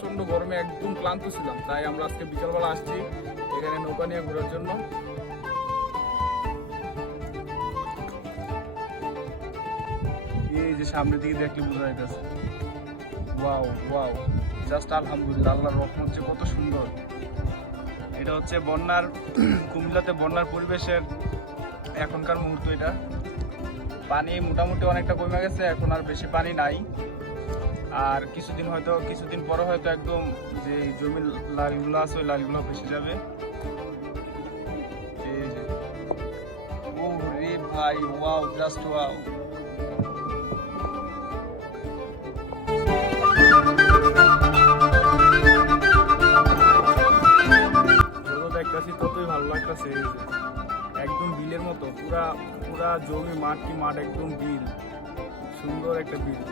প্রচন্ড গরমে একদম ক্লান্ত ছিলাম, তাই আমরা আজকে বিকালবেলা আসছি এখানে নৌকা নিয়ে ঘোরার জন্য। এই যে সামনের দিকে দেখলে বোঝা যাইতেছে, ওয়াও ওয়াও, জাস্ট আলহামদুলিল্লাহ, আল্লাহর রহমত যে কত সুন্দর। এটা হচ্ছে বন্যার কুমিল্লাতে বন্যার পরিবেশের এখনকার মুহূর্ত। এটা পানি মোটামুটি অনেকটা কমে গেছে, এখন আর বেশি পানি নাই। আর কিছুদিন পরে হয়তো একদম যে জমির লালগুলো আছে ওই লালগুলো ভেসে যাবে। এই যে ও রে ভাই, ওয়াও, জাস্ট ওয়াও। যত দেখতেছি ততই ভালো লাগতেছে। এই যে একদম বিলের মতো, পুরা পুরা জমি মাঠ একদম বিল, সুন্দর একটা বিল।